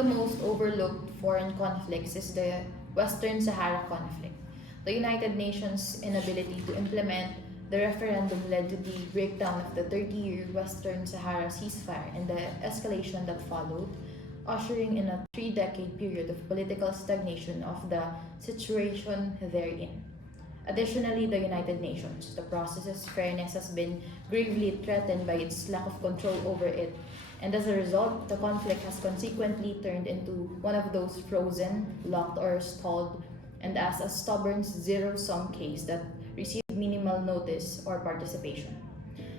the most overlooked foreign conflicts is the Western Sahara conflict. The United Nations' inability to implement the referendum led to the breakdown of the 30-year Western Sahara ceasefire and the escalation that followed, ushering in a three-decade period of political stagnation of the situation therein. Additionally, the United Nations, the process's fairness has been gravely threatened by its lack of control over it, and as a result, the conflict has consequently turned into one of those frozen, locked, or stalled, and as a stubborn zero-sum case that received minimal notice or participation.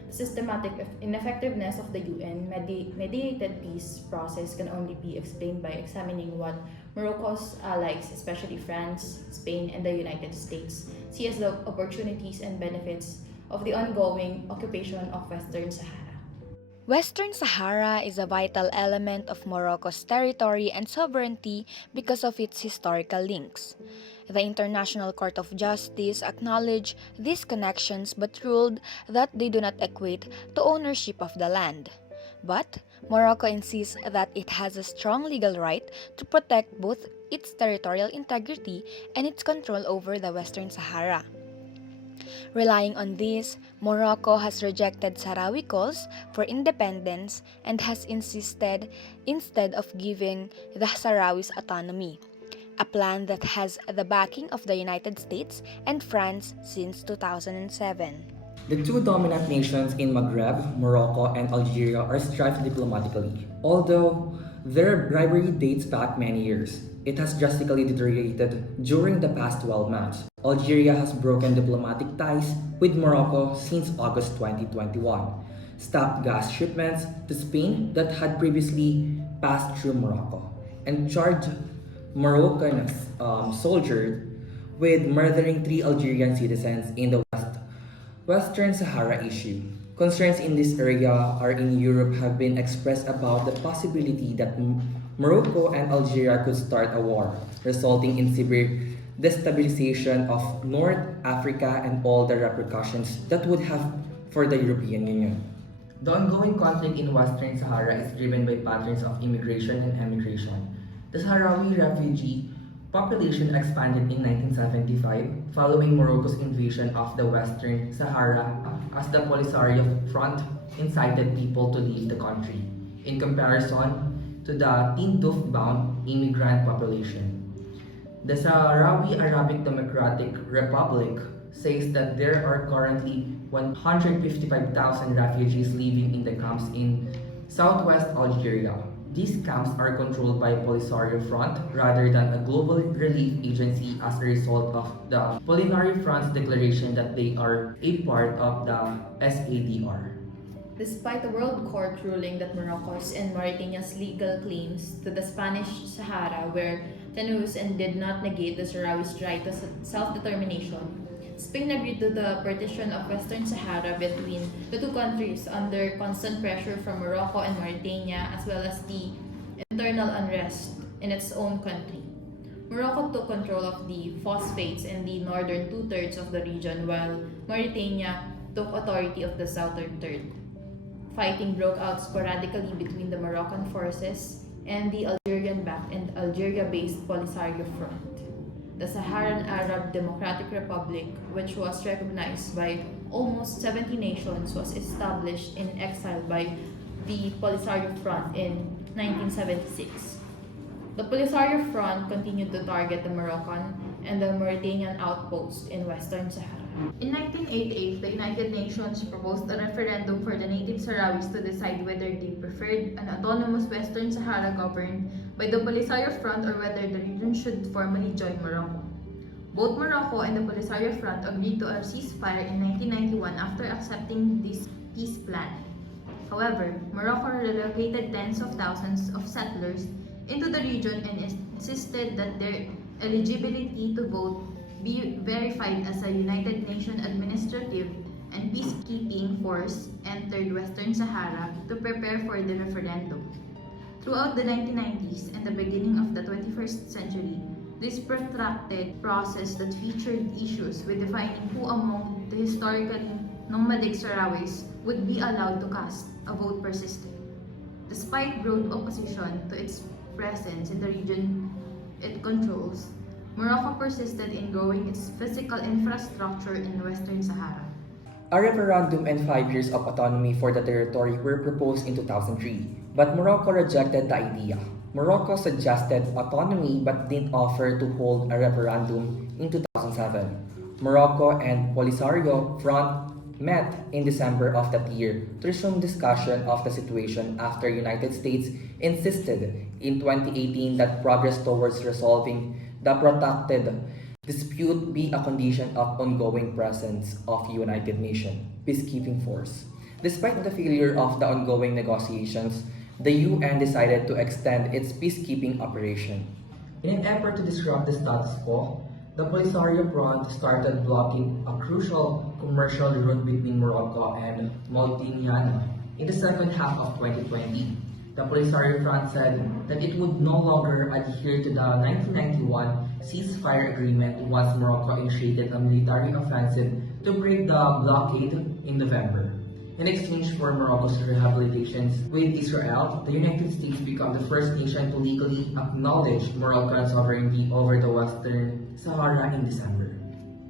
The systematic ineffectiveness of the UN mediated peace process can only be explained by examining what Morocco's allies, especially France, Spain, and the United States, see as the opportunities and benefits of the ongoing occupation of Western Sahara. Western Sahara is a vital element of Morocco's territory and sovereignty because of its historical links. The International Court of Justice acknowledged these connections but ruled that they do not equate to ownership of the land. But Morocco insists that it has a strong legal right to protect both its territorial integrity and its control over the Western Sahara. Relying on this, Morocco has rejected Sahrawi calls for independence and has insisted instead of giving the Sahrawis autonomy, a plan that has the backing of the United States and France since 2007. The two dominant nations in Maghreb, Morocco and Algeria, are strived diplomatically. Although their rivalry dates back many years, it has drastically deteriorated during the past 12 months. Algeria has broken diplomatic ties with Morocco since August 2021, stopped gas shipments to Spain that had previously passed through Morocco, and charged Moroccan soldiers with murdering three Algerian citizens in the Western Sahara issue. Concerns in this area are in Europe have been expressed about the possibility that Morocco and Algeria could start a war, resulting in severe destabilization of North Africa and all the repercussions that would have for the European Union. The ongoing conflict in Western Sahara is driven by patterns of immigration and emigration. The Sahrawi refugee population expanded in 1975 following Morocco's invasion of the Western Sahara as the Polisario Front incited people to leave the country, in comparison to the Tindouf-bound immigrant population. The Sahrawi Arabic Democratic Republic says that there are currently 155,000 refugees living in the camps in southwest Algeria. These camps are controlled by Polisario Front rather than a global relief agency as a result of the Polisario Front's declaration that they are a part of the SADR. Despite the World Court ruling that Morocco's and Mauritania's legal claims to the Spanish Sahara were tenuous and did not negate the Sahrawi's right to self-determination, Spain agreed to the partition of Western Sahara between the two countries under constant pressure from Morocco and Mauritania, as well as the internal unrest in its own country. Morocco took control of the phosphates in the northern two-thirds of the region, while Mauritania took authority of the southern third. Fighting broke out sporadically between the Moroccan forces and the Algerian-backed and Algeria-based Polisario Front. The Saharan Arab Democratic Republic, which was recognized by almost 70 nations, was established in exile by the Polisario Front in 1976. The Polisario Front continued to target the Moroccan and the Mauritanian outposts in Western Sahara. In 1988, the United Nations proposed a referendum for the native Sahrawis to decide whether they preferred an autonomous Western Sahara governed by the Polisario Front or whether the region should formally join Morocco. Both Morocco and the Polisario Front agreed to a ceasefire in 1991 after accepting this peace plan. However, Morocco relocated tens of thousands of settlers into the region and insisted that their eligibility to vote be verified as a United Nations administrative and peacekeeping force entered Western Sahara to prepare for the referendum. Throughout the 1990s and the beginning of the 21st century, this protracted process that featured issues with defining who among the historically nomadic Sahrawis would be allowed to cast a vote persisted. Despite broad opposition to its presence in the region it controls, Morocco persisted in growing its physical infrastructure in Western Sahara. A referendum and 5 years of autonomy for the territory were proposed in 2003, but Morocco rejected the idea. Morocco suggested autonomy but didn't offer to hold a referendum in 2007. Morocco and Polisario Front met in December of that year to resume discussion of the situation after United States insisted in 2018 that progress towards resolving the protracted dispute be a condition of ongoing presence of United Nations peacekeeping force. Despite the failure of the ongoing negotiations, the UN decided to extend its peacekeeping operation. In an effort to disrupt the status quo, the Polisario Front started blocking a crucial commercial route between Morocco and Mauritania. In the second half of 2020, the Polisario Front said that it would no longer adhere to the 1991 ceasefire agreement once Morocco initiated a military offensive to break the blockade in November. In exchange for Morocco's rehabilitations with Israel, the United States became the first nation to legally acknowledge Moroccan sovereignty over the Western Sahara in December.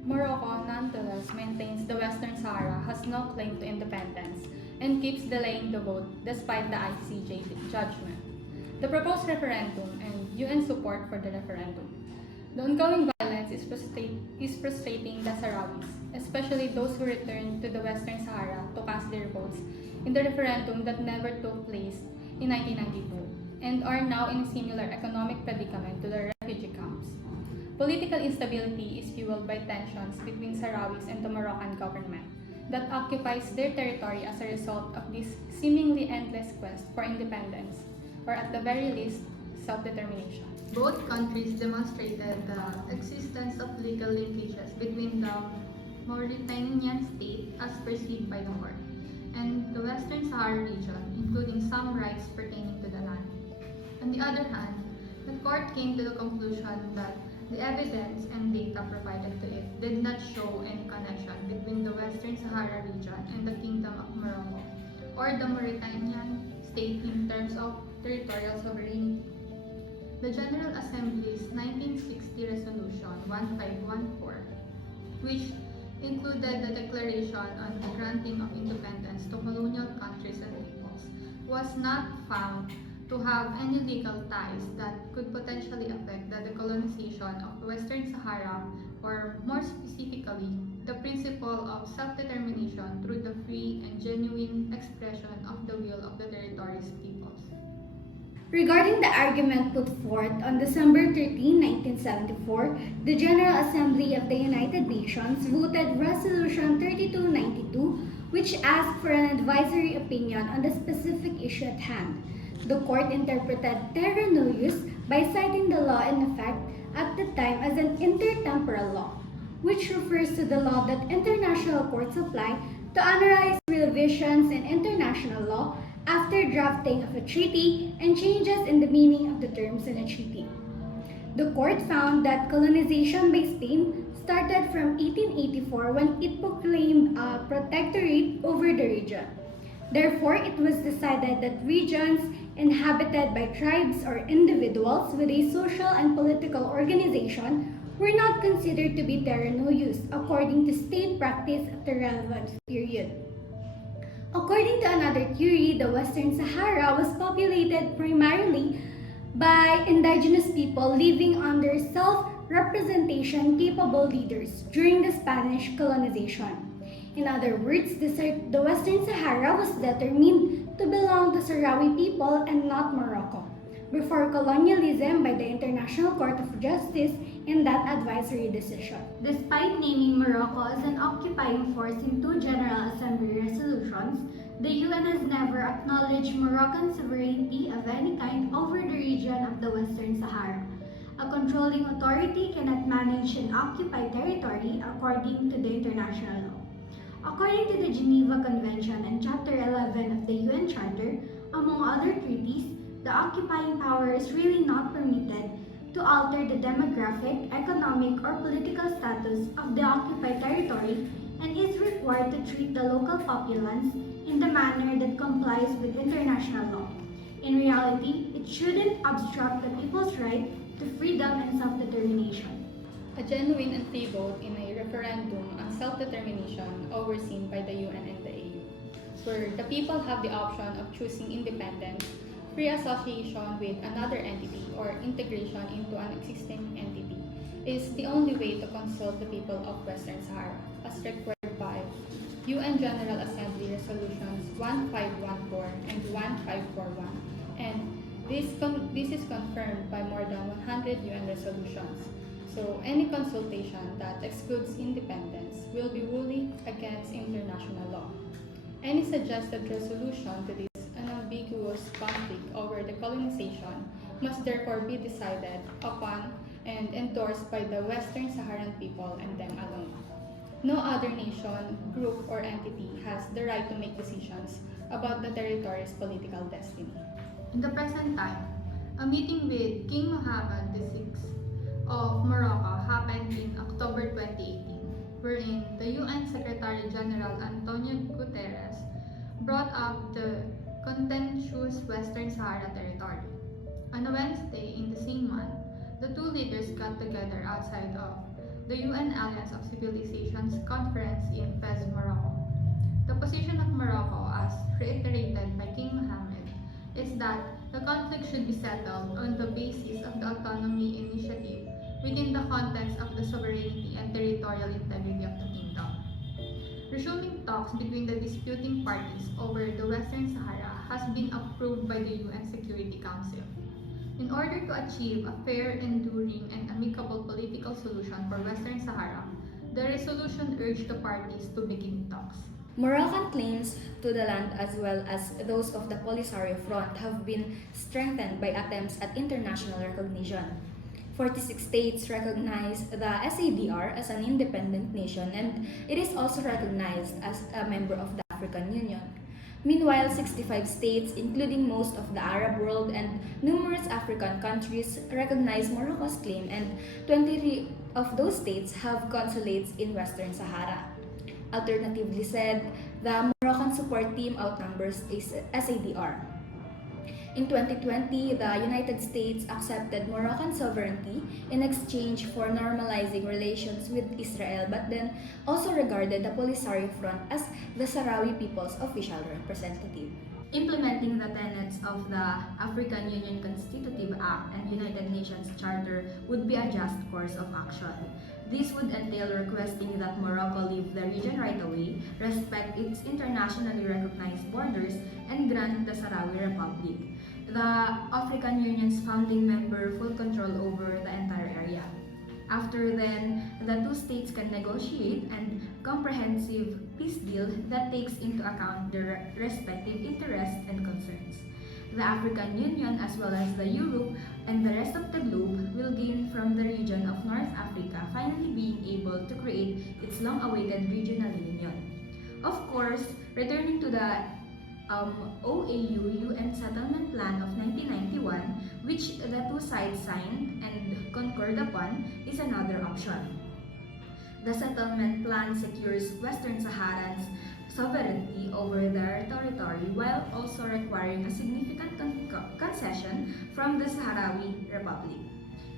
Morocco nonetheless maintains the Western Sahara has no claim to independence and keeps delaying the vote despite the ICJ judgment, the proposed referendum, and UN support for the referendum. The ongoing violence is frustrating the Sahrawis, especially those who returned to the Western Sahara to cast their votes in the referendum that never took place in 1992 and are now in a similar economic predicament to the refugee camps. Political instability is fueled by tensions between Sahrawis and the Moroccan government that occupies their territory as a result of this seemingly endless quest for independence, or at the very least, self-determination. Both countries demonstrated the existence of legal linkages between the Mauritanian state as perceived by the court and the Western Sahara region, including some rights pertaining to the land. On the other hand, the court came to the conclusion that the evidence and data provided to it did not show any connection between the Western Sahara region and the Kingdom of Morocco or the Mauritanian state in terms of territorial sovereignty. The General Assembly's 1960 Resolution 1514, which included the Declaration on the Granting of Independence to Colonial Countries and Peoples, was not found to have any legal ties that could potentially affect the decolonization of Western Sahara, or more specifically, the principle of self-determination through the free and genuine expression of the will of the territory's peoples. Regarding the argument put forth on December 13, 1974, the General Assembly of the United Nations voted Resolution 3292, which asked for an advisory opinion on the specific issue at hand. The court interpreted terra nullius by citing the law in effect at the time as an intertemporal law, which refers to the law that international courts apply to analyze revisions in international law after drafting of a treaty and changes in the meaning of the terms in a treaty. The court found that colonization by Spain started from 1884 when it proclaimed a protectorate over the region. Therefore, it was decided that regions inhabited by tribes or individuals with a social and political organization were not considered to be terra nullius according to state practice at the relevant period. According to another theory, the Western Sahara was populated primarily by indigenous people living under self-representation capable leaders during the Spanish colonization. In other words, the Western Sahara was determined to belong to Sahrawi people and not Morocco before colonialism by the International Court of Justice in that advisory decision. Despite naming Morocco as an occupying force in two General Assembly resolutions, the UN has never acknowledged Moroccan sovereignty of any kind over the region of the Western Sahara. A controlling authority cannot manage an occupied territory according to the international law. According to the Geneva Convention and Chapter 11 of the UN Charter, among other treaties, the occupying power is really not permitted to alter the demographic, economic, or political status of the occupied territory and is required to treat the local populace in the manner that complies with international law. In reality, it it shouldn't obstruct the people's right to freedom and self-determination. A genuine and free vote in a referendum on self-determination overseen by the UN and the AU, where the people have the option of choosing independence, free association with another entity, or integration into an existing entity, is the only way to consult the people of Western Sahara, as required by UN General Assembly Resolutions 1514 and 1541, and this is confirmed by more than 100 UN resolutions. So any consultation that excludes independence will be wholly against international law. Any suggested resolution to this unambiguous conflict over the colonization must therefore be decided upon and endorsed by the Western Saharan people and them alone. No other nation, group, or entity has the right to make decisions about the territory's political destiny. In the present time, a meeting with King Mohammed VI of Morocco happened in October 2018, wherein the UN Secretary General Antonio Guterres brought up the contentious Western Sahara territory. On a Wednesday in the same month, the two leaders got together outside of the UN Alliance of Civilizations conference in Fez, Morocco. The position of Morocco, as reiterated by King Mohammed, is that the conflict should be settled on the basis of the autonomy initiative within the context of the sovereignty and territorial integrity of the kingdom. Resuming talks between the disputing parties over the Western Sahara has been approved by the UN Security Council. In order to achieve a fair, enduring, and amicable political solution for Western Sahara, the resolution urged the parties to begin talks. Moroccan claims to the land as well as those of the Polisario Front have been strengthened by attempts at international recognition. 46 states recognize the SADR as an independent nation, and it is also recognized as a member of the African Union. Meanwhile, 65 states, including most of the Arab world and numerous African countries, recognize Morocco's claim, and 23 of those states have consulates in Western Sahara. Alternatively said, the Moroccan support team outnumbers SADR. In 2020, the United States accepted Moroccan sovereignty in exchange for normalizing relations with Israel, but then also regarded the Polisario Front as the Sahrawi people's official representative. Implementing the tenets of the African Union Constitutive Act and United Nations Charter would be a just course of action. This would entail requesting that Morocco leave the region right away, respect its internationally recognized borders, and grant the Sahrawi Republic, the African Union's founding member, full control over the entire area. After then, the two states can negotiate a comprehensive peace deal that takes into account their respective interests and concerns. The African Union, as well as the Europe and the rest of the globe, will gain from the region of North Africa finally being able to create its long-awaited regional union. Of course, returning to the OAU UN Settlement Plan of 1991, which the two sides signed and concurred upon, is another option. The settlement plan secures Western Saharans' sovereignty over their territory while also requiring a significant concession from the Sahrawi Republic.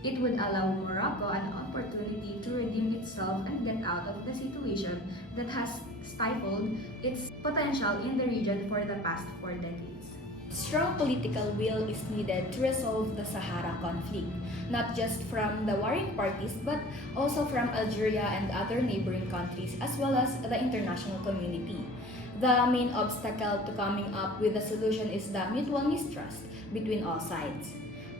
It would allow Morocco an opportunity to redeem itself and get out of the situation that has stifled its potential in the region for the past 4 decades. Strong political will is needed to resolve the Sahara conflict, not just from the warring parties but also from Algeria and other neighboring countries as well as the international community. The main obstacle to coming up with a solution is the mutual mistrust between all sides.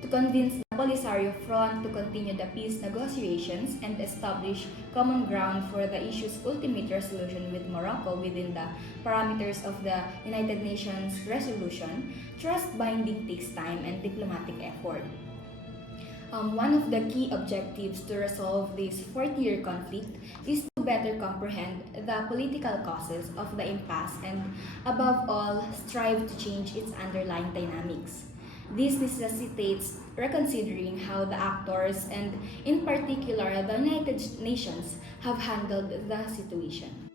To convince the Polisario Front to continue the peace negotiations and establish common ground for the issue's ultimate resolution with Morocco within the parameters of the United Nations resolution, trust binding takes time and diplomatic effort. One of the key objectives to resolve this 40-year conflict is to better comprehend the political causes of the impasse and, above all, strive to change its underlying dynamics. This necessitates reconsidering how the actors and, in particular, the United Nations have handled the situation.